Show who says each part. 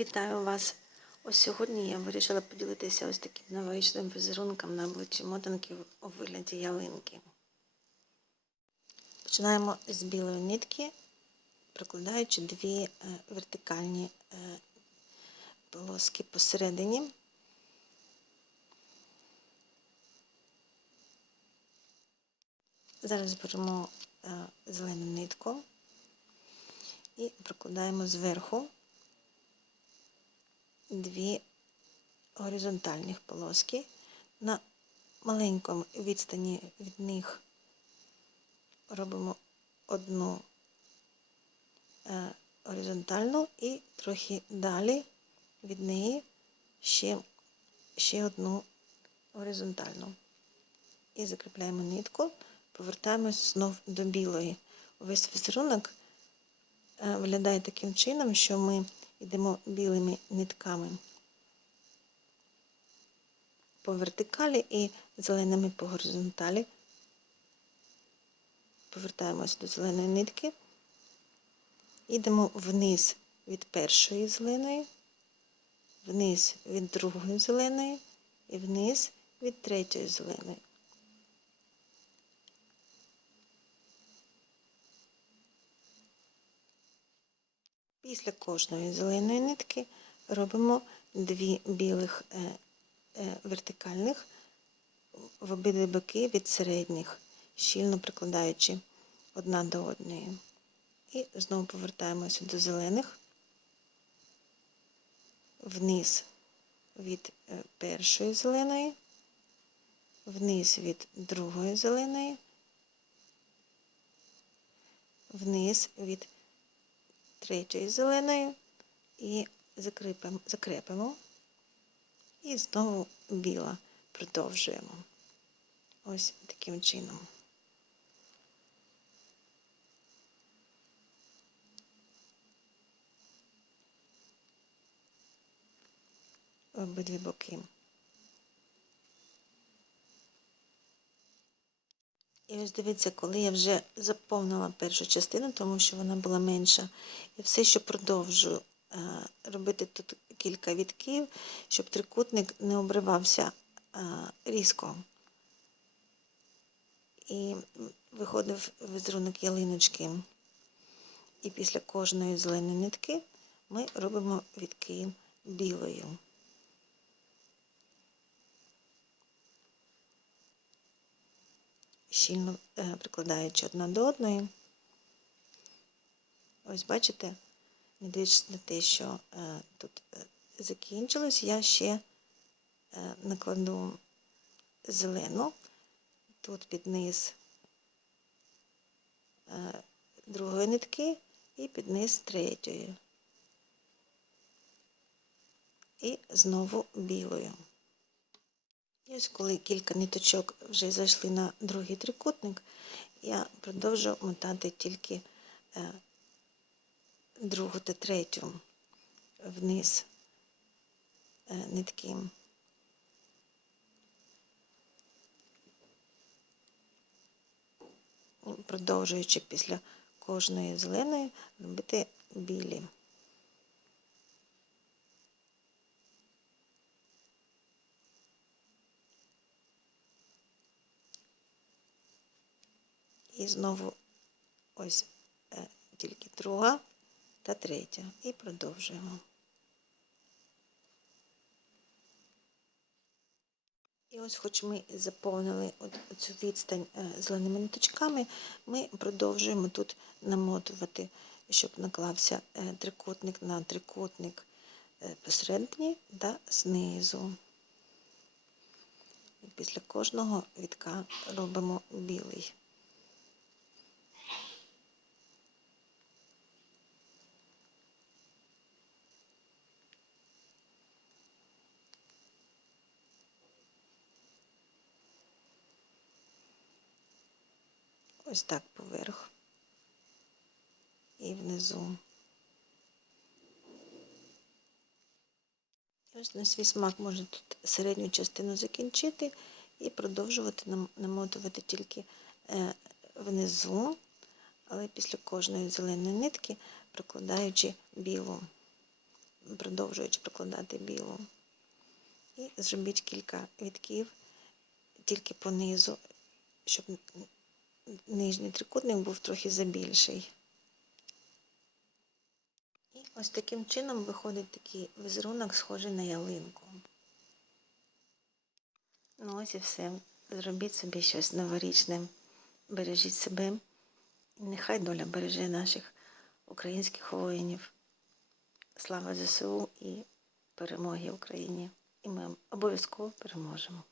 Speaker 1: Вітаю вас! Ось сьогодні я вирішила поділитися ось таким новорічним візерунком на обличчі мотанки у вигляді ялинки. Починаємо з білої нитки, прокладаючи дві е, вертикальні е, полоски посередині. Зараз беремо е, зелену нитку і прокладаємо зверху дві горизонтальних полоски. На маленькому відстані від них робимо одну е, горизонтальну і трохи далі від неї ще, ще одну горизонтальну. І закріпляємо нитку, повертаємось знов до білої. Весь візерунок е, виглядає таким чином, що ми йдемо білими нитками по вертикалі і зеленими по горизонталі. Повертаємось до зеленої нитки, йдемо вниз від першої зеленої, вниз від другої зеленої і вниз від третьої зеленої. Після кожної зеленої нитки робимо дві білих е, е, вертикальних в обидві боки від середніх, щільно прикладаючи одна до одної. І знову повертаємося до зелених, вниз від е, першої зеленої, вниз від другої зеленої, вниз від третьої зеленої і закріпимо, закрепимо. І знову біла продовжуємо. Ось таким чином. Обидві боки. І ось дивіться, коли я вже заповнила першу частину, тому що вона була менша, і все, що продовжую е, робити тут кілька відків, щоб трикутник не обривався е, різко. І виходив візерунок ялиночки. І після кожної зеленої нитки ми робимо відкид білою. Щільно е, прикладаючи одна до одної. Ось бачите, не дивлячись на те, що е, тут е, закінчилось, я ще накладу зелену, тут під низ другої нитки і під низ третьої. І знову білою. І ось коли кілька ниточок вже зайшли на другий трикутник, я продовжу мотати тільки е, другу та третю вниз е, нитки. Продовжуючи після кожної зеленої робити білі. І знову ось е, тільки друга та третя. І продовжуємо. І ось, хоч ми заповнили цю відстань е, зеленими ниточками, ми продовжуємо тут намотувати, щоб наклався е, трикутник на трикутник посередині та знизу. Після кожного вітка робимо білий. Ось так поверх і внизу. Ось на свій смак можна тут середню частину закінчити і продовжувати намотувати тільки е, внизу, але після кожної зеленої нитки прокладаючи білу. продовжуючи прокладати білу. І зробіть кілька вітків тільки по низу, щоб нижній трикутник був трохи забільший. І ось таким чином виходить такий візерунок, схожий на ялинку. Ну ось і все. Зробіть собі щось новорічне. Бережіть себе. І нехай доля береже наших українських воїнів. Слава ЗСУ і перемоги Україні! І ми обов'язково переможемо.